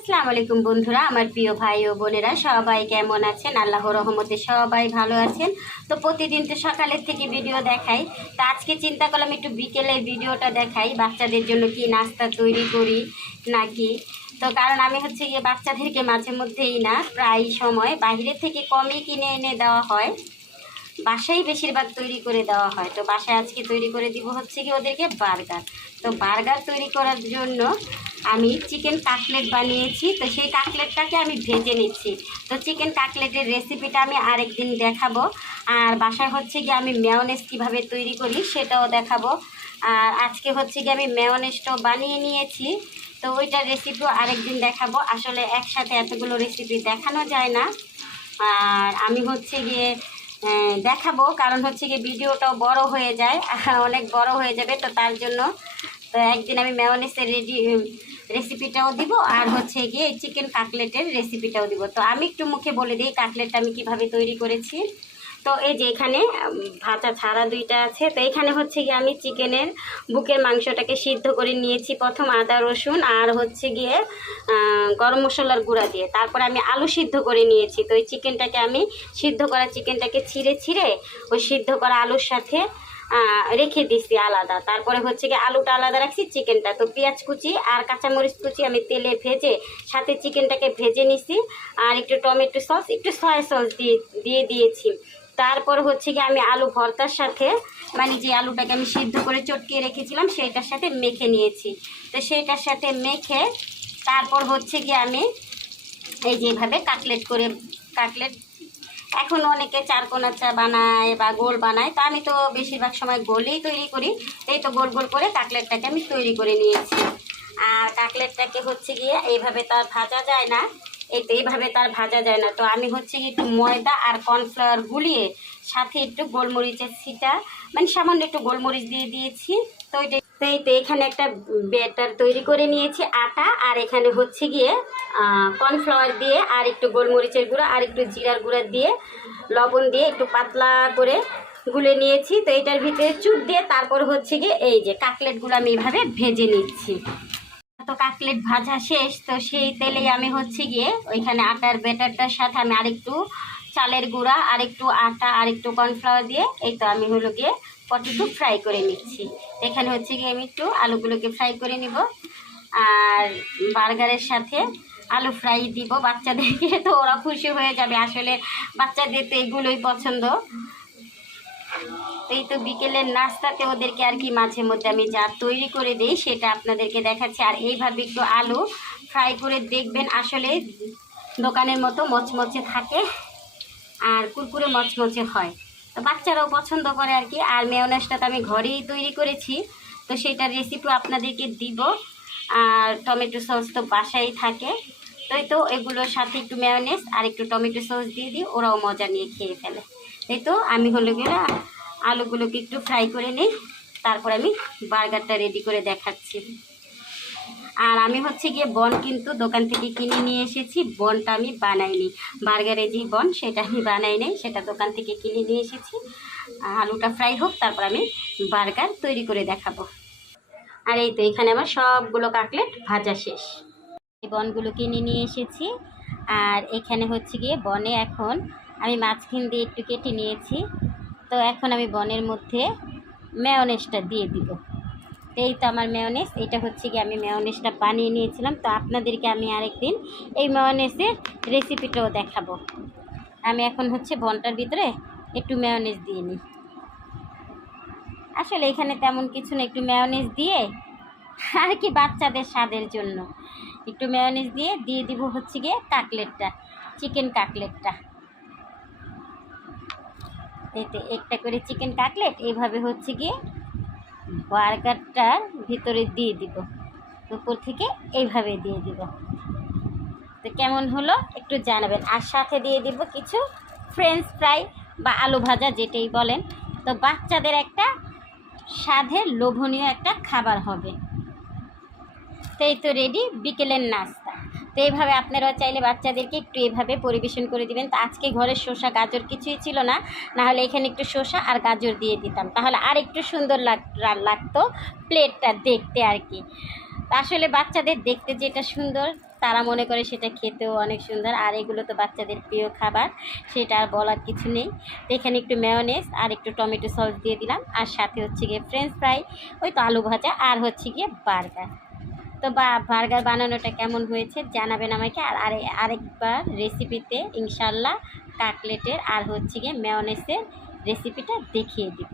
আসসালামু আলাইকুম বন্ধুরা, আমার প্রিয় ভাই ও বোনেরা সবাই কেমন আছেন? আল্লাহর রহমতে সবাই ভালো আছেন। তো প্রতিদিন তো সকালের থেকে ভিডিও দেখাই, তো আজকে চিন্তা করলাম একটু বিকেলের ভিডিওটা দেখাই, বাচ্চাদের জন্য কি নাস্তা তৈরি করি নাকি। তো কারণ আমি হচ্ছে গিয়ে বাচ্চাদেরকে মাঝে মধ্যেই না প্রায় সময় বাইরে থেকে কমই কিনে এনে দেওয়া হয়, বাসায় বেশিরভাগ তৈরি করে দেওয়া হয়। তো বাসায় আজকে তৈরি করে দিব হচ্ছে কি ওদেরকে বার্গার। তো বার্গার তৈরি করার জন্য আমি চিকেন কাটলেট বানিয়েছি, তো সেই কাটলেটটাকে আমি ভেজে নিচ্ছি। তো চিকেন কাটলেটের রেসিপিটা আমি আরেকদিন দেখাবো, আর বাসায় হচ্ছে কি আমি মেয়োনেজ কীভাবে তৈরি করি সেটাও দেখাবো। আর আজকে হচ্ছে কি আমি মেয়োনেজটাও বানিয়ে নিয়েছি, তো ওইটার রেসিপিও আরেকদিন দেখাবো। আসলে একসাথে এতগুলো রেসিপি দেখানো যায় না, আর আমি হচ্ছে গিয়ে দেখাবো, কারণ হচ্ছে গিয়ে ভিডিওটাও বড় হয়ে যায়, অনেক বড় হয়ে যাবে। তো তার জন্য তো একদিন আমি মেয়োনেজের রেসিপিটাও দিব, আর হচ্ছে গিয়ে চিকেন কাটলেটের রেসিপিটাও দিব। তো আমি একটু মুখে বলে দিই কাটলেটটা আমি কিভাবে তৈরি করেছি। তো এই যে এখানে ভাজা ছাড়া দুইটা আছে। তো এখানে হচ্ছে গিয়ে আমি চিকেনের বুকের মাংসটাকে সিদ্ধ করে নিয়েছি, প্রথম আদা রসুন আর হচ্ছে গিয়ে গরম মশলার গুঁড়া দিয়ে। তারপর আমি আলু সিদ্ধ করে নিয়েছি। তো ওই চিকেনটাকে আমি সিদ্ধ করা চিকেনটাকে ছিঁড়ে ওই সিদ্ধ করা আলুর সাথে রেখে দিছি আলাদা। তারপরে হচ্ছে গিয়ে আলুটা আলাদা রাখছি, চিকেনটা। তো পেঁয়াজ কুচি আর কাঁচামরিচ কুচি আমি তেলে ভেজে সাথে চিকেনটাকে ভেজে নিছি, আর একটু টমেটো সস একটু সয়া সস দিয়েছি। তারপর হচ্ছে কি আমি আলু ভর্তার সাথে মানে যে আলুটাকে আমি সিদ্ধ করে চটকিয়ে রেখেছিলাম সেইটার সাথে মেখে নিয়েছি। তো সেইটার সাথে মেখে তারপর হচ্ছে কি আমি এই যেভাবে কাটলেট এখন অনেকে চারকোনা বানায় বা গোল বানায়, তো আমি তো বেশিরভাগ সময় গোলেই তৈরি করি। এই তো গোল গোল করে কাটলেটটাকে আমি তৈরি করে নিয়েছি। আর কাটলেটটাকে হচ্ছে গিয়ে এইভাবে তার ভাজা যায় না, এইভাবে তার ভাজা যায় না। তো আমি হচ্ছে গিয়ে একটু ময়দা আর কর্নফ্লাওয়ার গুলিয়ে সাথে একটু গোলমরিচের ছিটা মানে সামান্য একটু গোলমরিচ দিয়ে দিয়েছি। তো এই তো এখানে একটা ব্যাটার তৈরি করে নিয়েছি আটা, আর এখানে হচ্ছে গিয়ে কর্নফ্লাওয়ার দিয়ে আর একটু গোলমরিচের গুঁড়া আর একটু জিরার গুঁড়া দিয়ে লবণ দিয়ে একটু পাতলা করে গুলে নিয়েছি। তো এটার ভিতরে চুপ দিয়ে তারপর হচ্ছে গিয়ে এই যে কাটলেটগুলো আমি এইভাবে ভেজে নিচ্ছি। তো কাটলেট ভাজা শেষ, তো সেই তেলেই আমি হচ্ছে গিয়ে ওইখানে আটার ব্যাটারটার সাথে আমি আরেকটু চালের গুঁড়া আরেকটু আটা আরেকটু কর্নফ্লাওয়ার দিয়ে এই তো আমি হলো গিয়ে পটেটো ফ্রাই করে নিচ্ছি। এখানে হচ্ছে গিয়ে আমি একটু আলুগুলোকে ফ্রাই করে নিব, আর বার্গারের সাথে আলু ফ্রাই দিব বাচ্চাদেরকে, তো ওরা খুশি হয়ে যাবে। আসলে বাচ্চাদের তো এগুলোই পছন্দ। এই তো বিকেলের নাস্তাতে ওদেরকে আর কি মাঝে মধ্যে আমি যা তৈরি করে দিই সেটা আপনাদেরকে দেখাচ্ছি। আর এইভাবে একটু আলু ফ্রাই করে দেখবেন, আসলে দোকানের মতো মচমচে থাকে আর কুরকুরে মচমচে হয়, তো বাচ্চারাও পছন্দ করে আর কি। আর মেয়োনেজটা তো আমি ঘরেই তৈরি করেছি, তো সেটার রেসিপিও আপনাদেরকে দিব। আর টমেটো সস তো বাসায় থাকে, তো এগুলোর সাথে একটু মেয়োনেজ আর একটু টমেটো সস দিয়ে দিই, ওরাও মজা নিয়ে খেয়ে ফেলে। তো আমি হলো গিয়ে আলুগুলোকে একটু ফ্রাই করে নিই, তারপর আমি বার্গারটা রেডি করে দেখাচ্ছি। আর আমি হচ্ছে গিয়ে বন কিন্তু দোকান থেকে কিনে নিয়ে এসেছি, বনটা আমি বানাইনি। বার্গারে যে বন সেটা আমি বানাই নাই, সেটা দোকান থেকে কিনে নিয়ে এসেছি। আলুটা ফ্রাই হোক, তারপর আমি বার্গার তৈরি করে দেখাবো। আর এই তো এখানে আমার সবগুলো কাটলেট ভাজা শেষ। এই বনগুলো কিনে নিয়ে এসেছি, আর এখানে হচ্ছে গিয়ে বনে এখন আমি মাঝখান দিয়ে একটু কেটে নিয়েছি। তো এখন আমি বনের মধ্যে মেয়োনেজটা দিয়ে দিব। এই তো আমার মেয়োনেজ, এটা হচ্ছে কি আমি মেয়োনেজটা বানিয়ে নিয়েছিলাম। তো আপনাদেরকে আমি আরেকদিন এই মেয়োনেজের রেসিপিটাও দেখাবো। আমি এখন হচ্ছে বনটার ভিতরে একটু মেয়োনেজ দিয়ে নিই। আসলে এখানে তেমন কিছু না, একটু মেয়োনেজ দিয়ে আর কি বাচ্চাদের স্বাদের জন্য একটু মেয়োনেজ দিয়ে দিব হচ্ছে গিয়ে কাটলেটটা, চিকেন কাটলেটটা। এতে একটা করে চিকেন কাটলেট এইভাবে হচ্ছে গিয়ে বার্গারটার ভিতরে দিয়ে দিব, উপর থেকে এইভাবে দিয়ে দিব। তো কেমন হলো একটু জানাবেন। আর সাথে দিয়ে দিব কিছু ফ্রেঞ্চ ফ্রাই বা আলু ভাজা যেটাই বলেন। তো বাচ্চাদের একটা স্বাদের লোভনীয় একটা খাবার হবে। তো এই তো রেডি বিকেলের নাস্তা। তো এইভাবে আপনারা চাইলে বাচ্চাদেরকে একটু এইভাবে পরিবেশন করে দিবেন। তো আজকে ঘরে শসা গাজর কিছুই ছিল না, নাহলে এখানে একটু শসা আর গাজর দিয়ে দিতাম, তাহলে আর একটু সুন্দর লাগতো প্লেটটা দেখতে আর কি। আসলে বাচ্চাদের দেখতে যেটা সুন্দর তারা মনে করে সেটা খেতেও অনেক সুন্দর। আর এগুলো তো বাচ্চাদের প্রিয় খাবার, সেটা আর বলার কিছু নেই। তো এখানে একটু মেয়োনেজ আর একটু টমেটো সস দিয়ে দিলাম, আর সাথে হচ্ছে গিয়ে ফ্রেঞ্চ ফ্রাই, ওই তো আলু ভাজা, আর হচ্ছে গিয়ে বার্গার। তো বার্গার বানানোটা কেমন হয়েছে জানাবেন আমাকে। আর আরেকবার রেসিপিতে ইনশাল্লাহ কাটলেটের আর হচ্ছে গিয়ে মেয়োনেজের রেসিপিটা দেখিয়ে দিব।